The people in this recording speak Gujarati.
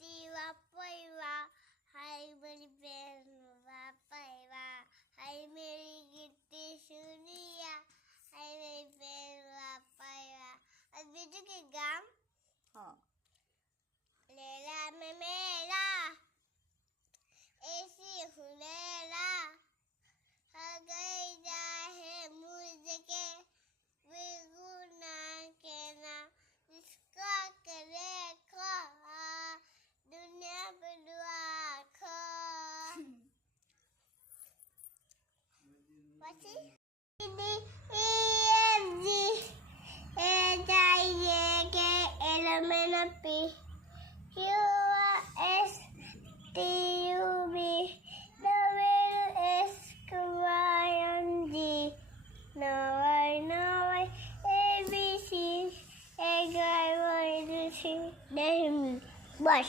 વાપરવા હાય મારી બેન વાપરવા હાય મેરી ગીતી સુનિયા હાય મારી બેન વાપરવા અને બીજું કે ગામ હા લેલા મે મેલા ऐसी हुनेला हो गई जाहे मुझके बिगुना के ना इसका करे खो दुनिया पे दुआ खो પછી ડી એ જાય કે એલમેન પી QS TUB WSQYNG no way ABC A guy bas